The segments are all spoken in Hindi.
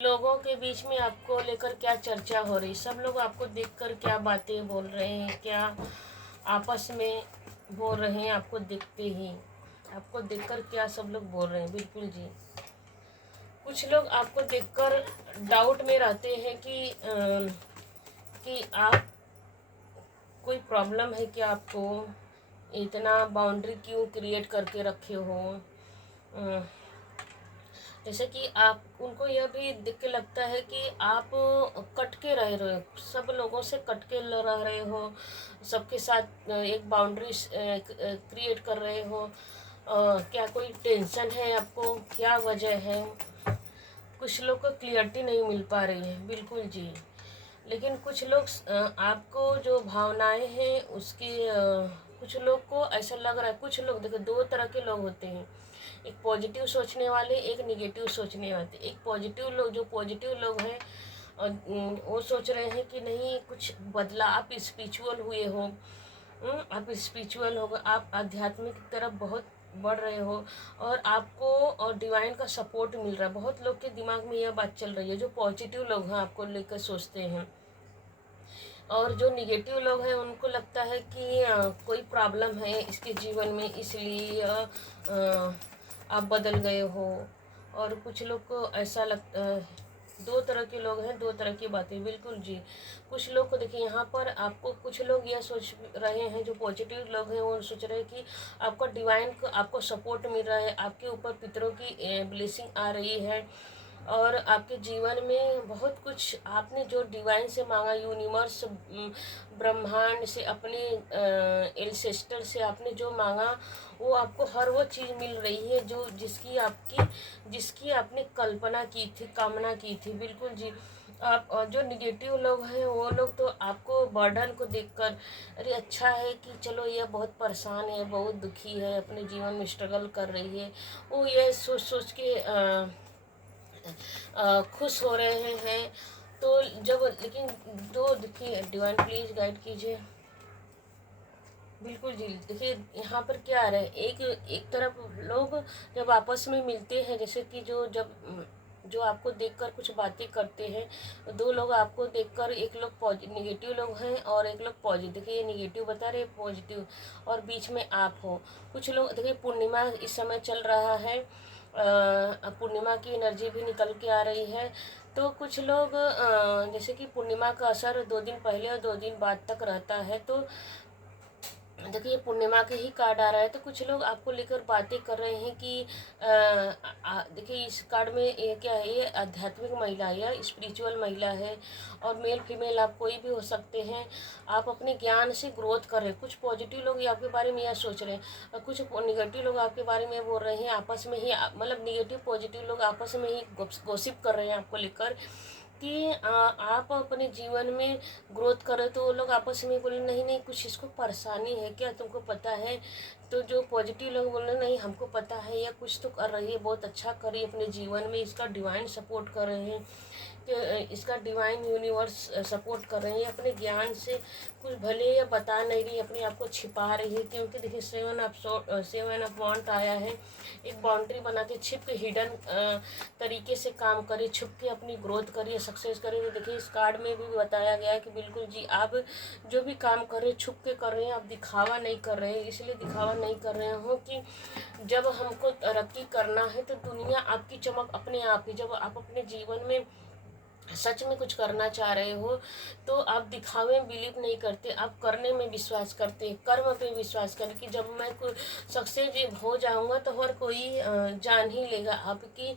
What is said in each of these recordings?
लोगों के बीच में आपको लेकर क्या चर्चा हो रही? सब लोग आपको देखकर क्या बातें बोल रहे हैं? क्या आपस में बोल रहे हैं? आपको देखते ही आपको देखकर क्या सब लोग बोल रहे हैं? बिल्कुल जी। कुछ लोग आपको देखकर डाउट में रहते हैं कि आप कोई प्रॉब्लम है कि आपको इतना बाउंड्री क्यों क्रिएट करके रखे हो। जैसे कि आप उनको यह भी देख के लगता है कि आप कट के रह रहे हो, सब लोगों से कट के रह रहे हो, सबके साथ एक बाउंड्री क्रिएट कर रहे हो। क्या कोई टेंशन है आपको? क्या वजह है? कुछ लोग को क्लियरिटी नहीं मिल पा रही है। बिल्कुल जी। लेकिन कुछ लोग आपको जो भावनाएं हैं उसके कुछ लोग को ऐसा लग रहा है। कुछ लोग देखो, दो तरह के लोग होते हैं, एक पॉजिटिव सोचने वाले, एक निगेटिव सोचने वाले। एक पॉजिटिव लोग, जो पॉजिटिव लोग हैं और वो सोच रहे हैं कि नहीं कुछ बदला, आप स्पिरिचुअल हुए हो, आप स्पिरिचुअल हो गए, आप आध्यात्मिक की तरफ बहुत बढ़ रहे हो और आपको और डिवाइन का सपोर्ट मिल रहा है। बहुत लोग के दिमाग में यह बात चल रही है, जो पॉजिटिव लोग हैं आपको लेकर सोचते हैं। और जो निगेटिव लोग हैं उनको लगता है कि कोई प्रॉब्लम है इसके जीवन में, इसलिए आप बदल गए हो। और कुछ लोग को ऐसा लगता दो तरह के लोग हैं, दो तरह की बातें। बिल्कुल जी। कुछ लोग को देखिए यहाँ पर आपको, कुछ लोग यह सोच रहे हैं, जो पॉजिटिव लोग हैं वो सोच रहे हैं कि आपका डिवाइन को आपको सपोर्ट मिल रहा है, आपके ऊपर पितरों की ब्लेसिंग आ रही है और आपके जीवन में बहुत कुछ आपने जो डिवाइन से मांगा, यूनिवर्स ब्रह्मांड से, अपने एंसेस्टर से आपने जो मांगा वो आपको हर वो चीज़ मिल रही है जो जिसकी आपने कल्पना की थी, कामना की थी। बिल्कुल जी। आप जो निगेटिव लोग हैं वो लोग तो आपको बर्डन को देखकर, अरे अच्छा है कि चलो ये बहुत परेशान है, बहुत दुखी है, अपने जीवन में स्ट्रगल कर रही है, वो ये सोच सोच के खुश हो रहे हैं। तो जब लेकिन दो देखिए, डिवाइन प्लीज गाइड कीजिए। बिल्कुल जी। देखिए यहाँ पर क्या आ रहा है, एक एक तरफ लोग जब आपस में मिलते हैं, जैसे कि जो आपको देखकर कुछ बातें करते हैं, दो लोग आपको देखकर, एक लोग निगेटिव लोग हैं और एक लोग पॉजिटिव। देखिए ये निगेटिव बता रहे, पॉजिटिव, और बीच में आप हो। कुछ लोग देखिए, पूर्णिमा इस समय चल रहा है, पूर्णिमा की एनर्जी भी निकल के आ रही है। तो कुछ लोग जैसे कि पूर्णिमा का असर 2 दिन पहले और 2 दिन बाद तक रहता है। तो देखिए पूर्णिमा के ही कार्ड आ रहा है। तो कुछ लोग आपको लेकर बातें कर रहे हैं कि देखिए इस कार्ड में ये क्या है, ये आध्यात्मिक महिला है या स्पिरिचुअल महिला है, और मेल फीमेल आप कोई भी हो सकते हैं। आप अपने ज्ञान से ग्रोथ कर रहे हैं। कुछ पॉजिटिव लोग आपके बारे में यह सोच रहे हैं और कुछ निगेटिव लोग आपके बारे में बोल रहे हैं। आपस में ही मतलब निगेटिव पॉजिटिव लोग आपस में ही गॉसिप कर रहे हैं आपको लेकर कि आप अपने जीवन में ग्रोथ करें। तो वो लोग आपस में बोले नहीं नहीं कुछ इसको परेशानी है क्या, तुमको पता है? तो जो पॉजिटिव लोग बोल रहे नहीं हमको पता है, या कुछ तो कर रही है, बहुत अच्छा कर रही है अपने जीवन में, इसका डिवाइन सपोर्ट कर रहे हैं, कि इसका डिवाइन यूनिवर्स सपोर्ट कर रहे हैं। अपने ज्ञान से कुछ भले या बता नहीं रही, अपने आप को छिपा रही है। क्योंकि देखिए 7 ऑफ वांड आया है, एक बाउंड्री बना के छिप के, हिडन तरीके से काम करिए, छुप के अपनी ग्रोथ करिए, सक्सेस करिए। तो देखिए इस कार्ड में भी बताया गया है कि बिल्कुल जी, आप जो भी काम कर रहे हैं छुप के कर रहे हैं, आप दिखावा नहीं कर रहे हैं। इसलिए दिखावा नहीं कर रहे हो कि जब हमको तरक्की करना है तो दुनिया आपकी चमक अपने आप ही, जब आप अपने जीवन में सच में कुछ करना चाह रहे हो तो आप दिखावे में बिलीव नहीं करते, आप करने में विश्वास करते, कर्म पे विश्वास करें कि जब मैं सक्सेस हो जाऊंगा तो हर कोई जान ही लेगा आपकी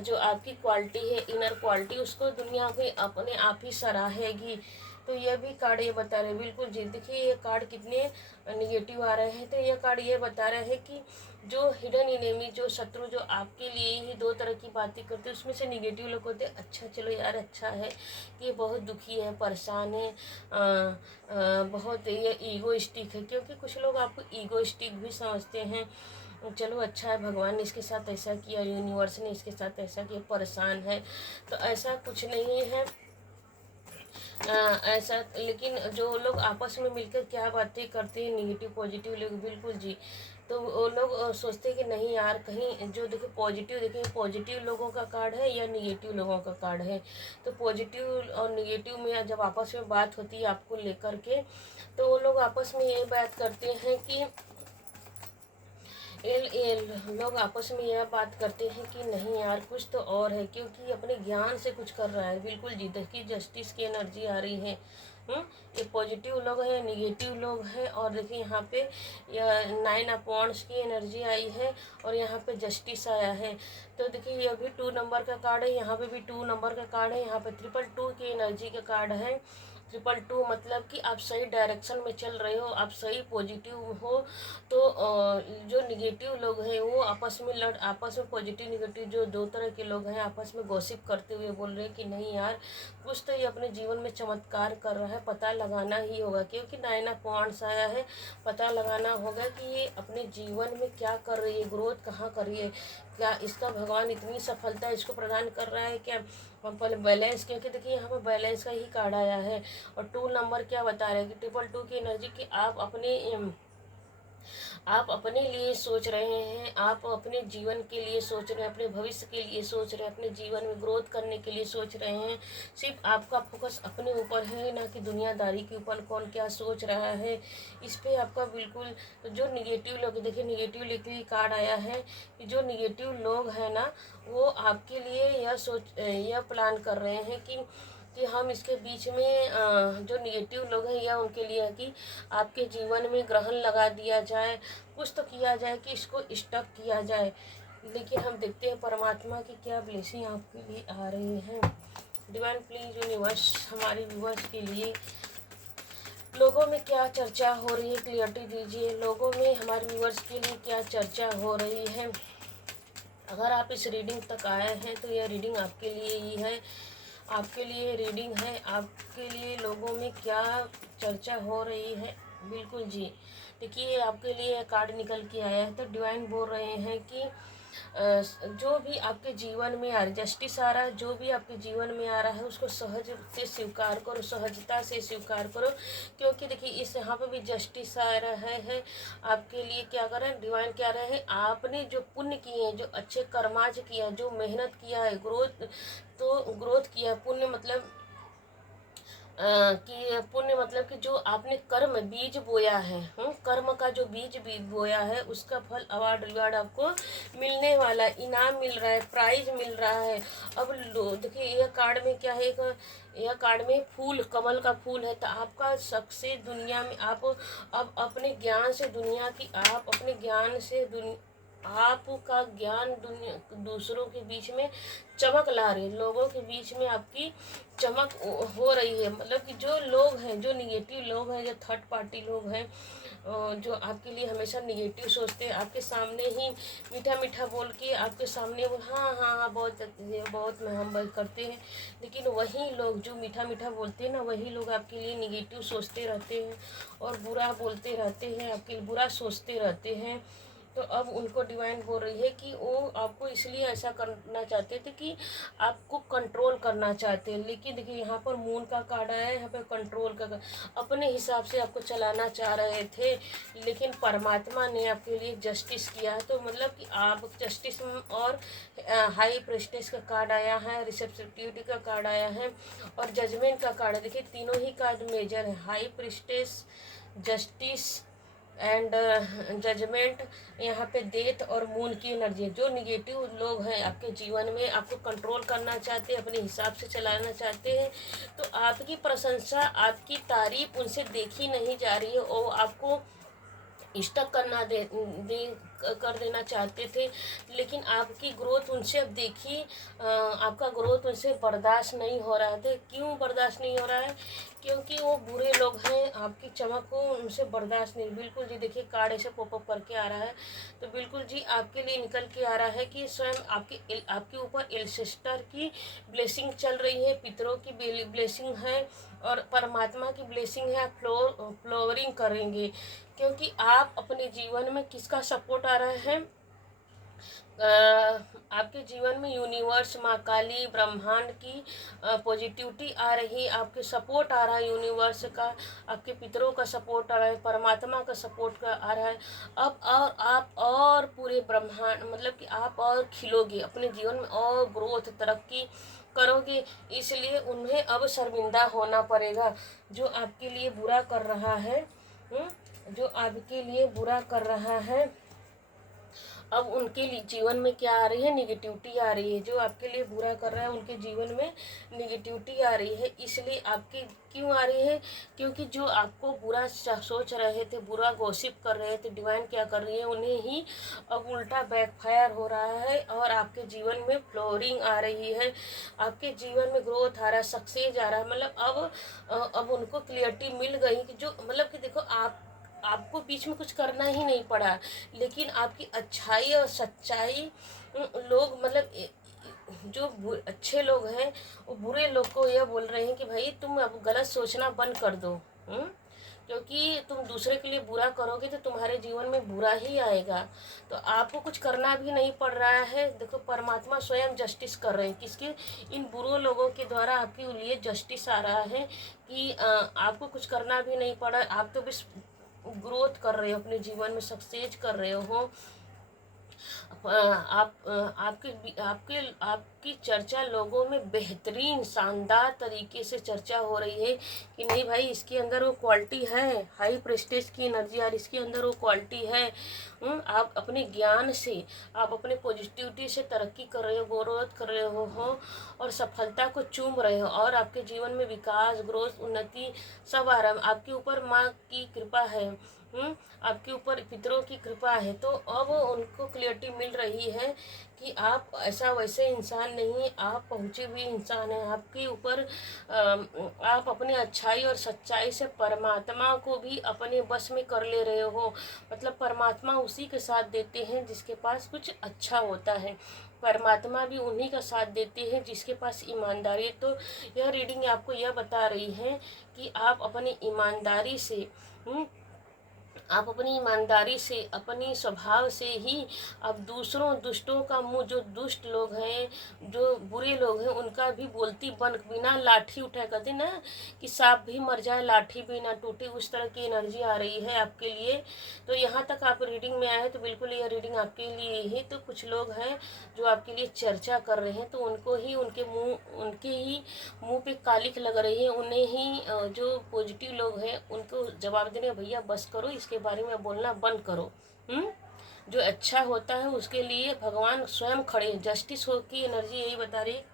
जो आपकी क्वालिटी है, इनर क्वालिटी, उसको दुनिया भी अपने आप ही सराहेगी। तो यह भी कार्ड ये बता रहे हैं। बिल्कुल जी। देखिए ये कार्ड कितने निगेटिव आ रहे हैं। तो ये कार्ड ये बता रहे हैं कि जो हिडन इनेमी, जो शत्रु, जो आपके लिए ही दो तरह की बातें करते हैं, उसमें से निगेटिव लोग होते हैं, अच्छा चलो यार अच्छा है कि ये बहुत दुखी है, परेशान है, बहुत ये ईगोइस्टिक है। क्योंकि कुछ लोग आपको ईगोइस्टिक भी समझते हैं। चलो अच्छा है, भगवान ने इसके साथ ऐसा किया, यूनिवर्स ने इसके साथ ऐसा किया, परेशान है। तो ऐसा कुछ नहीं है ऐसा। लेकिन जो लोग आपस में मिलकर क्या बातें करते हैं, निगेटिव पॉजिटिव लोग, बिल्कुल जी। तो वो लोग सोचते हैं कि नहीं यार, कहीं जो देखिए पॉजिटिव लोगों का कार्ड है या निगेटिव लोगों का कार्ड है। तो पॉजिटिव और निगेटिव में जब आपस में बात होती है आपको लेकर के, तो वो लोग आपस में ये बात करते हैं कि ये लोग आपस में यह बात करते हैं कि नहीं यार, कुछ तो और है, क्योंकि अपने ज्ञान से कुछ कर रहा है। बिल्कुल जी, देखिए जस्टिस की एनर्जी आ रही है। ये पॉजिटिव लोग हैं, निगेटिव लोग हैं। और देखिए यहाँ पे यह 9 ऑफ वांड्स की एनर्जी आई है और यहाँ पे जस्टिस आया है। तो देखिए ये भी 2 नंबर का कार्ड है, यहाँ पे भी 2 नंबर का कार्ड है, यहाँ पे 222 की एनर्जी का कार्ड है। 222 मतलब कि आप सही डायरेक्शन में चल रहे हो, आप सही पॉजिटिव हो। तो जो निगेटिव लोग हैं वो आपस में पॉजिटिव निगेटिव जो दो तरह के लोग हैं आपस में गॉसिप करते हुए बोल रहे हैं कि नहीं यार, कुछ तो ये अपने जीवन में चमत्कार कर रहा है, पता लगाना ही होगा। क्योंकि 9 ऑफ वांड्स आया है, पता लगाना होगा कि ये अपने जीवन में क्या कर रही है, ग्रोथ कहाँ कर रही है, क्या इसका भगवान इतनी सफलता इसको प्रदान कर रहा है क्या। पहले बैलेंस, क्योंकि देखिए यहाँ पर बैलेंस का ही कार्ड आया है। और 2 नंबर क्या बता रहे हैं कि 222 की एनर्जी कि आप अपने लिए सोच रहे हैं, आप अपने जीवन के लिए सोच रहे हैं, अपने भविष्य के लिए सोच रहे हैं, अपने जीवन में ग्रोथ करने के लिए सोच रहे हैं। सिर्फ आपका फोकस अपने ऊपर है, ना कि दुनियादारी के ऊपर कौन क्या सोच रहा है, इस पे आपका बिल्कुल। तो जो निगेटिव लोग, देखिए निगेटिव लिखी कार्ड आया है कि जो निगेटिव लोग हैं ना, वो आपके लिए यह प्लान कर रहे हैं कि हम इसके बीच में जो निगेटिव लोग हैं या उनके लिए है कि आपके जीवन में ग्रहण लगा दिया जाए, कुछ तो किया जाए कि इसको स्टक किया जाए। लेकिन हम देखते हैं परमात्मा की क्या ब्लेसिंग आपके लिए आ रही है। डिवाइन प्लीज यूनिवर्स हमारे व्यूवर्स के लिए लोगों में क्या चर्चा हो रही है, क्लियरिटी दीजिए। लोगों में हमारे व्यूवर्स के लिए क्या चर्चा हो रही है। अगर आप इस रीडिंग तक आए हैं तो यह रीडिंग आपके लिए ही है, आपके लिए रीडिंग है। आपके लिए लोगों में क्या चर्चा हो रही है, बिल्कुल जी। देखिए आपके लिए कार्ड निकल के आया है। तो डिवाइन बोल रहे हैं कि जो भी आपके जीवन में आ रहा है, जस्टिस आ रहा है, जो भी आपके जीवन में आ रहा है उसको सहज से स्वीकार करो, सहजता से स्वीकार करो। क्योंकि देखिए इस यहाँ पे भी जस्टिस आ रहा है। आपके लिए क्या कर रहे हैं, डिवाइन क्या रहे हैं, आपने जो पुण्य किए हैं, जो अच्छे कर्माज किया, जो मेहनत किया है, ग्रोथ किया। पुण्य मतलब कि पुण्य मतलब कि जो आपने कर्म बीज बोया है, कर्म का जो बीज बोया है उसका फल, अवार्ड रिवार्ड आपको मिलने वाला है, इनाम मिल रहा है, प्राइज मिल रहा है। अब देखिए यह कार्ड में क्या है, यह कार्ड में फूल, कमल का फूल है। तो आपका सक्सेस दुनिया में, आप अब अपने ज्ञान से दुनिया की, आप अपने ज्ञान से आपका ज्ञान दुनिया दूसरों के बीच में चमक ला रही है, लोगों के बीच में आपकी चमक हो रही है। मतलब कि जो लोग हैं, जो निगेटिव लोग हैं, जो थर्ड पार्टी लोग हैं, जो आपके लिए हमेशा निगेटिव सोचते हैं, आपके सामने ही मीठा मीठा बोल के आपके सामने वो हाँ हाँ हाँ बहुत में हम करते हैं। लेकिन वही लोग जो मीठा मीठा बोलते हैं ना, वही लोग आपके लिए निगेटिव सोचते रहते हैं और बुरा बोलते रहते हैं, आपके लिए बुरा सोचते रहते हैं। तो अब उनको डिवाइन बोल रही है कि वो आपको इसलिए ऐसा करना चाहते थे कि आपको कंट्रोल करना चाहते हैं। लेकिन देखिए यहाँ पर मून का कार्ड आया है, यहाँ पर कंट्रोल का अपने हिसाब से आपको चलाना चाह रहे थे, लेकिन परमात्मा ने आपके लिए जस्टिस किया है। तो मतलब कि आप जस्टिस और हाई प्रेस्टेज का कार्ड आया है, रिसेप्टिविटी का कार्ड आया है और जजमेंट का कार्ड है। देखिए तीनों ही कार्ड मेजर है, high prestige, justice and judgement. यहाँ पे डेथ और मून की एनर्जी है। जो निगेटिव लोग हैं आपके जीवन में, आपको कंट्रोल करना चाहते हैं, अपने हिसाब से चलाना चाहते हैं, तो आपकी प्रशंसा, आपकी तारीफ उनसे देखी नहीं जा रही है और आपको स्टक कर देना चाहते थे। लेकिन आपकी ग्रोथ उनसे अब देखिए, आपका ग्रोथ उनसे बर्दाश्त नहीं हो रहा था। क्यों बर्दाश्त नहीं हो रहा है, क्योंकि वो बुरे लोग हैं, आपकी चमक को उनसे बर्दाश्त नहीं। बिल्कुल जी, देखिए कार्ड ऐसे पॉपअप करके आ रहा है। तो बिल्कुल जी आपके लिए निकल के आ रहा है कि स्वयं आपके ऊपर एल्सेस्टर की ब्लेसिंग चल रही है, पितरों की ब्लेसिंग है और परमात्मा की ब्लेसिंग है। आप फ्लोवरिंग करेंगे, क्योंकि आप अपने जीवन में किसका सपोर्ट आ रहा है, आपके जीवन में यूनिवर्स, माँ काली, ब्रह्मांड की पॉजिटिविटी आ रही, आपके सपोर्ट आ रहा है यूनिवर्स का, आपके पितरों का सपोर्ट आ रहा है, परमात्मा का सपोर्ट का आ रहा है। अब और आप और पूरे ब्रह्मांड मतलब कि आप और खिलोगे अपने जीवन में और ग्रोथ तरक्की करोगे। इसलिए उन्हें अब शर्मिंदा होना पड़ेगा जो आपके लिए बुरा कर रहा है। जो आपके लिए बुरा कर रहा है, अब उनके जीवन में क्या आ रही है, निगेटिविटी आ रही है। जो आपके लिए बुरा कर रहा है उनके जीवन में निगेटिविटी आ रही है। इसलिए आपकी क्यों आ रही है, क्योंकि जो आपको बुरा सोच रहे थे, बुरा गॉसिप कर रहे थे, डिवाइन क्या कर रही है, उन्हें ही अब उल्टा बैकफायर हो रहा है और आपके जीवन में फ्लोरिंग आ रही है, आपके जीवन में ग्रोथ आ रहा है, सक्सेस आ रहा है। मतलब अब उनको क्लियरिटी मिल गई कि जो मतलब कि देखो आपको बीच में कुछ करना ही नहीं पड़ा, लेकिन आपकी अच्छाई और सच्चाई लोग मतलब जो अच्छे लोग हैं वो बुरे लोग को यह बोल रहे हैं कि भाई तुम अब गलत सोचना बंद कर दो। क्योंकि तुम दूसरे के लिए बुरा करोगे तो तुम्हारे जीवन में बुरा ही आएगा। तो आपको कुछ करना भी नहीं पड़ रहा है। देखो परमात्मा स्वयं जस्टिस कर रहे हैं, किसके, इन बुरे लोगों के द्वारा आपके लिए जस्टिस आ रहा है कि आपको कुछ करना भी नहीं पड़ा। आप तो बस ग्रोथ कर रहे हो, अपने जीवन में सक्सेस कर रहे हो। आपकी चर्चा लोगों में बेहतरीन शानदार तरीके से चर्चा हो रही है कि नहीं भाई इसके अंदर वो क्वालिटी है, हाई प्रेस्टेज की एनर्जी और इसके अंदर वो क्वालिटी है। आप अपने ज्ञान से, आप अपने पॉजिटिविटी से तरक्की कर रहे हो, ग्रोथ कर रहे हो और सफलता को चूम रहे हो और आपके जीवन में विकास, ग्रोथ, उन्नति सब आ रहा है। आपके ऊपर माँ की कृपा है, आपके ऊपर पितरों की कृपा है। तो अब उनको क्लियरिटी मिल रही है कि आप ऐसा वैसे इंसान नहीं, आप पहुँचे हुए इंसान हैं। आपके ऊपर आप अपने अच्छाई और सच्चाई से परमात्मा को भी अपने बस में कर ले रहे हो। मतलब परमात्मा उसी के साथ देते हैं जिसके पास कुछ अच्छा होता है, परमात्मा भी उन्हीं का साथ देते हैं जिसके पास ईमानदारी है। तो यह रीडिंग आपको यह बता रही है कि आप अपनी ईमानदारी से आप अपनी ईमानदारी से, अपनी स्वभाव से ही आप दूसरों दुष्टों का मुंह, जो दुष्ट लोग हैं, जो बुरे लोग हैं, उनका भी बोलती बन, बिना लाठी उठाए, कहते ना कि सांप भी मर जाए लाठी भी ना टूटे, उस तरह की एनर्जी आ रही है आपके लिए। तो यहाँ तक आप रीडिंग में आए हैं तो बिल्कुल यह रीडिंग आपके लिए ही। तो कुछ लोग हैं जो आपके लिए चर्चा कर रहे हैं, तो उनको ही उनके ही मुँह पे कालिख लग रही है। उन्हें ही जो पॉजिटिव लोग हैं उनको जवाब देने, भैया बस करो, इसके बारे में बोलना बंद करो। जो अच्छा होता है उसके लिए भगवान स्वयं खड़े हैं। जस्टिस हो की एनर्जी यही बता रही है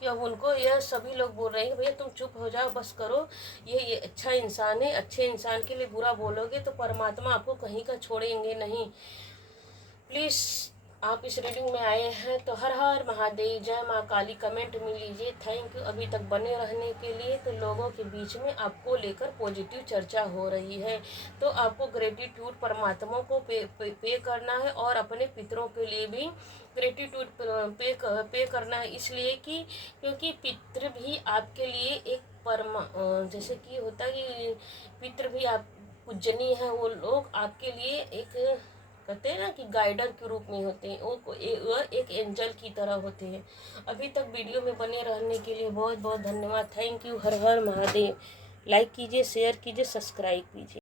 कि अब उनको यह सभी लोग बोल रहे हैं भैया तुम चुप हो जाओ, बस करो, ये अच्छा इंसान है, अच्छे इंसान के लिए बुरा बोलोगे तो परमात्मा आपको कहीं का छोड़ेंगे नहीं। प्लीज़ आप इस रीडिंग में आए हैं तो हर हर महादेव, जय माँ काली कमेंट में लीजिए। थैंक यू अभी तक बने रहने के लिए। तो लोगों के बीच में आपको लेकर पॉजिटिव चर्चा हो रही है, तो आपको ग्रेटिट्यूड परमात्मा को पे करना है और अपने पितरों के लिए भी ग्रेटिट्यूड पे करना है। इसलिए कि क्योंकि पितृ भी आपके लिए एक जैसे कि होता है कि पितृ भी आप पूजनीय है, वो लोग आपके लिए एक कहते हैं ना कि गाइडर के रूप में होते हैं, वो एक एंजल की तरह होते हैं। अभी तक वीडियो में बने रहने के लिए बहुत बहुत धन्यवाद। Thank you. Her her Mahadev. Like कीजिए, शेयर कीजिए, सब्सक्राइब कीजिए।